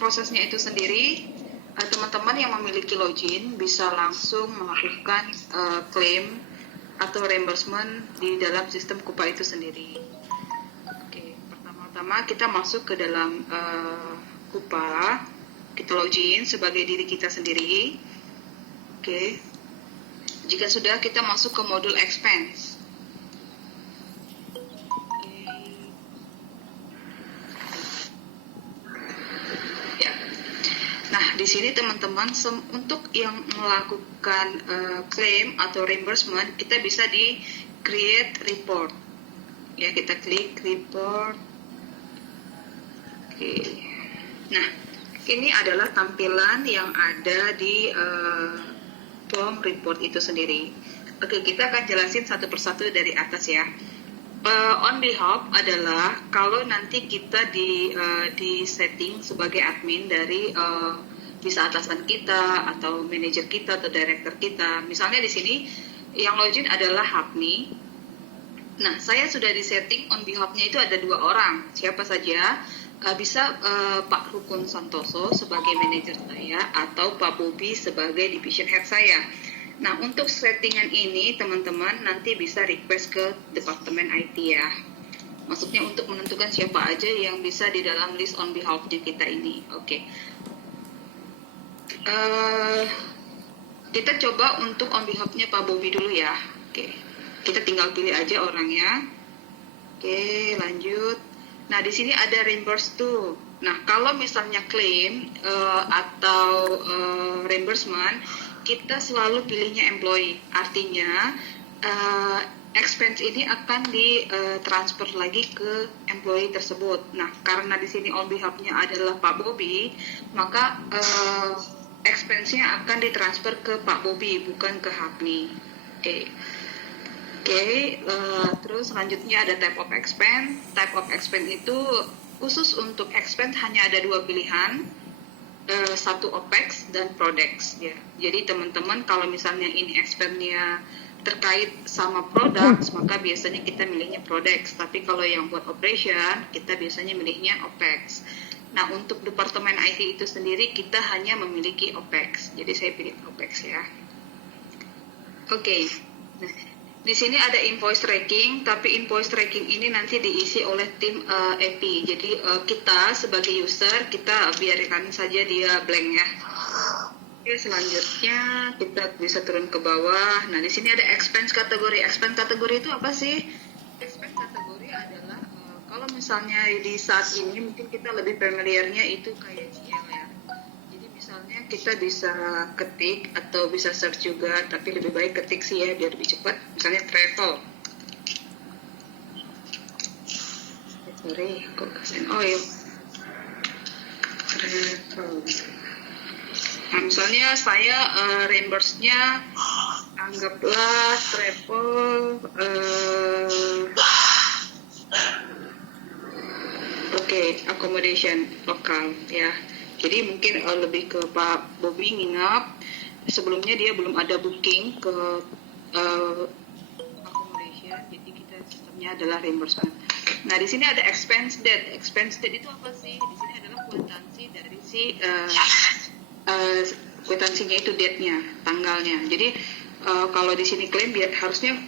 prosesnya itu sendiri, teman-teman yang memiliki login bisa langsung melakukan klaim atau reimbursement di dalam sistem Coupa itu sendiri. Oke, pertama-tama kita masuk ke dalam Coupa, kita login sebagai diri kita sendiri. Oke, jika sudah, kita masuk ke modul expense. Nah, di sini teman-teman untuk yang melakukan claim atau reimbursement, kita bisa di create report. Ya, kita klik report. Oke. Nah, ini adalah tampilan yang ada di form report itu sendiri. Oke, kita akan jelasin satu persatu dari atas ya. On behalf adalah kalau nanti kita di setting sebagai admin dari bisa atasan kita atau manajer kita atau director kita. Misalnya di sini yang login adalah Hapni. Nah, saya sudah di setting on behalf-nya itu ada 2 orang. Siapa saja? Bisa Pak Rukun Santoso sebagai manajer saya atau Pak Bobi sebagai division head saya. Nah, untuk settingan ini teman-teman nanti bisa request ke Departemen IT ya. Maksudnya untuk menentukan siapa aja yang bisa di dalam list on behalf-nya kita ini. Oke. Kita coba untuk on behalf-nya Pak Bobi dulu ya. Oke. Kita tinggal pilih aja orangnya. Oke, lanjut. Nah, di sini ada reimburse tuh. Nah, kalau misalnya claim atau reimbursement, kita selalu pilihnya employee. Artinya expense ini akan ditransfer lagi ke employee tersebut. Nah, karena di sini on behalf-nya adalah Pak Bobi, maka expense-nya akan ditransfer ke Pak Bobi, bukan ke Hapni. Oke, terus selanjutnya ada type of expense. Type of expense itu khusus untuk expense hanya ada 2 pilihan. Satu OPEX dan PRODEX ya. Jadi teman-teman kalau misalnya ini expense-nya terkait sama products, maka biasanya kita milihnya PRODEX. Tapi kalau yang buat operation, kita biasanya milihnya OPEX. Nah, untuk Departemen IT itu sendiri kita hanya memiliki OPEX. Jadi saya pilih OPEX ya. Oke. Nah, di sini ada invoice tracking, tapi invoice tracking ini nanti diisi oleh tim AP. Jadi kita sebagai user, kita biarkan saja dia blank ya. Oke, selanjutnya kita bisa turun ke bawah. Nah, di sini ada expense kategori. Expense kategori itu apa sih? Expense kategori adalah kalau misalnya di saat ini mungkin kita lebih familiarnya itu kayak GL ya. Misalnya kita bisa ketik atau bisa search juga, tapi lebih baik ketik sih ya biar lebih cepat. Misalnya travel. Sorry, kok kasih oil. Travel. Nah, misalnya saya reimburse-nya anggaplah travel. Accommodation lokal ya. Jadi mungkin lebih ke Pak Bobi nginap. Sebelumnya dia belum ada booking ke accommodation. Jadi kita sistemnya adalah reimbursement. Nah, di sini ada expense date. Expense date itu apa sih? Di sini adalah kwitansi dari si kwitansinya itu date-nya, tanggalnya. Jadi kalau di sini klaim harusnya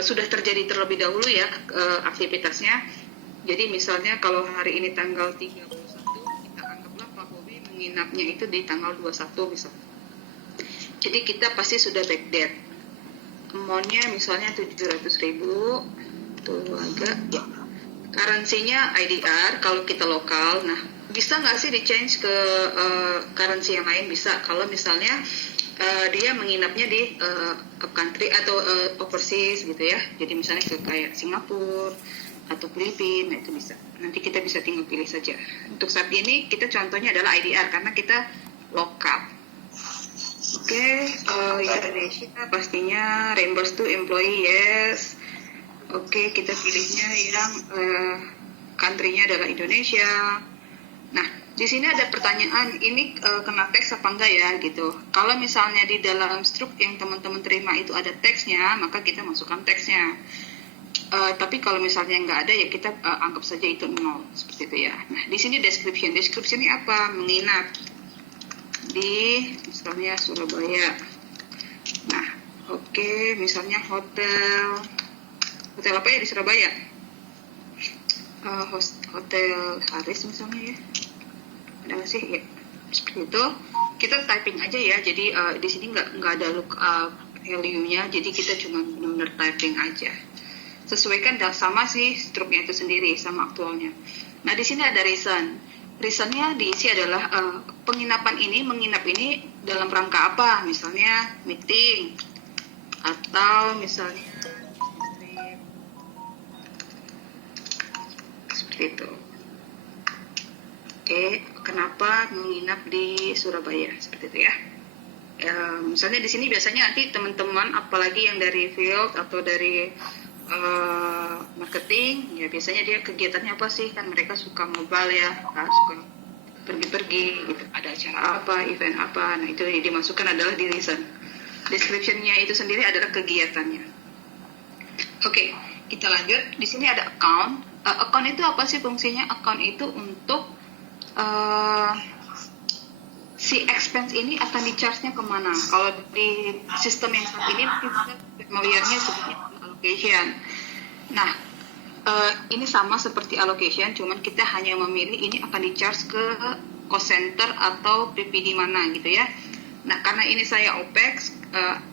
sudah terjadi terlebih dahulu ya aktivitasnya. Jadi misalnya kalau hari ini tanggal 31, kita anggaplah Pak Bobi menginapnya itu di tanggal 21 misalnya. Jadi kita pasti sudah backdate. Amount-nya misalnya 700.000, tuh agak ya. Currency-nya IDR kalau kita lokal. Nah, bisa nggak sih di-change ke currency yang lain? Bisa. Kalau misalnya dia menginapnya di up country atau overseas gitu ya. Jadi misalnya ke kayak Singapura atau Filipina, itu bisa. Nanti kita bisa tinggal pilih saja. Untuk saat ini kita contohnya adalah IDR karena kita lokal. Oke, Indonesia pastinya reimburse to employee yes. Oke, kita pilihnya yang country-nya adalah Indonesia. Nah, di sini ada pertanyaan, ini kena teks apa enggak ya gitu. Kalau misalnya di dalam struk yang teman-teman terima itu ada teksnya, maka kita masukkan teksnya. Tapi kalau misalnya nggak ada ya kita anggap saja itu 0 seperti itu ya. Nah di sini description ini apa? Menginap di misalnya Surabaya. Nah oke, misalnya hotel apa ya di Surabaya? Hotel Haris misalnya ya. Ada nggak sih ya? Seperti itu. Kita typing aja ya. Jadi di sini nggak ada lookup value-nya. Jadi kita cuma benar-benar typing aja. Sesuaikan sama si struknya itu sendiri sama aktualnya. Nah di sini ada reason. Reasonnya diisi adalah menginap ini dalam rangka apa? Misalnya meeting atau misalnya seperti itu. Oke, kenapa menginap di Surabaya seperti itu ya? Misalnya di sini biasanya nanti teman-teman apalagi yang dari field atau dari marketing ya biasanya dia kegiatannya apa sih, kan mereka suka mobile ya, suka pergi-pergi gitu, ada acara apa, event apa. Nah itu dimasukkan adalah di reason. Description-nya itu sendiri adalah kegiatannya. Oke, kita lanjut. Di sini ada account. Account itu apa sih fungsinya? Account itu untuk si expense ini akan di-charge-nya kemana. Kalau di sistem yang saat ini kita melihatnya sebutnya allocation. Nah, ini sama seperti allocation, cuman kita hanya memilih ini akan di-charge ke cost center atau PPD mana gitu ya. Nah, karena ini saya OPEX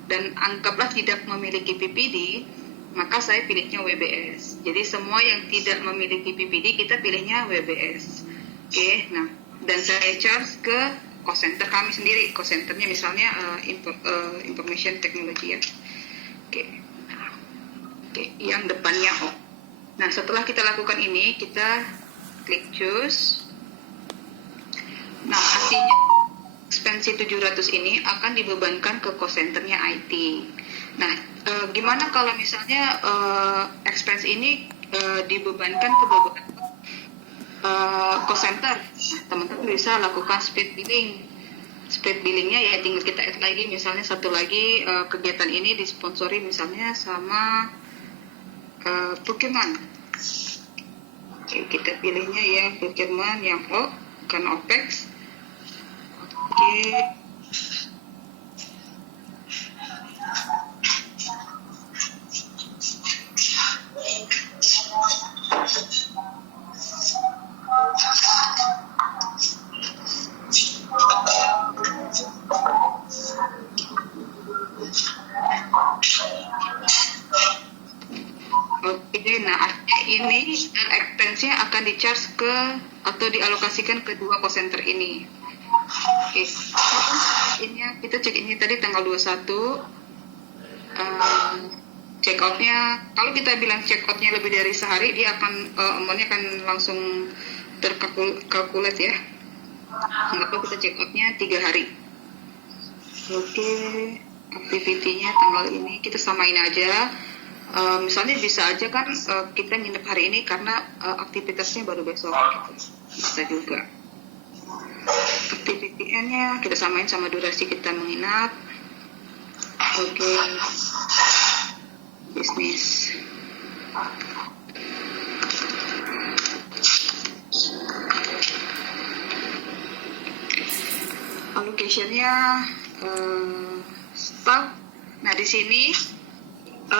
dan anggaplah tidak memiliki PPD, maka saya pilihnya WBS. Jadi semua yang tidak memiliki PPD kita pilihnya WBS. Oke, nah dan saya charge ke cost center kami sendiri. Cost centernya misalnya information technology ya. Oke, yang depannya O. Nah, setelah kita lakukan ini, kita klik choose. Nah, artinya expense 700 ini akan dibebankan ke cost centernya IT. Nah, gimana kalau misalnya expense ini dibebankan ke cost center? Nah, teman-teman bisa lakukan split billing. Split billingnya ya tinggal kita add lagi, misalnya satu lagi kegiatan ini disponsori misalnya sama procurement. Oke, kita pilihnya yang procurement yang O, karena OPEX. Oke. Nah artinya ini expense-nya akan di-charge ke atau dialokasikan ke dua cost center ini. Oke, ini kita cek ini tadi tanggal 21 check out-nya. Kalau kita bilang check out-nya lebih dari sehari, dia akan amount-nya akan langsung terkalkulat ya. Anggaplah kita check out-nya 3 hari. Oke, activity-nya tanggal ini kita samain aja. Misalnya bisa aja kan kita nginep hari ini karena aktivitasnya baru besok gitu. Bisa juga. Activity N-nya kita samain sama durasi kita menginap. Oke. Bisnis. Allocation-nya staff. Nah di sini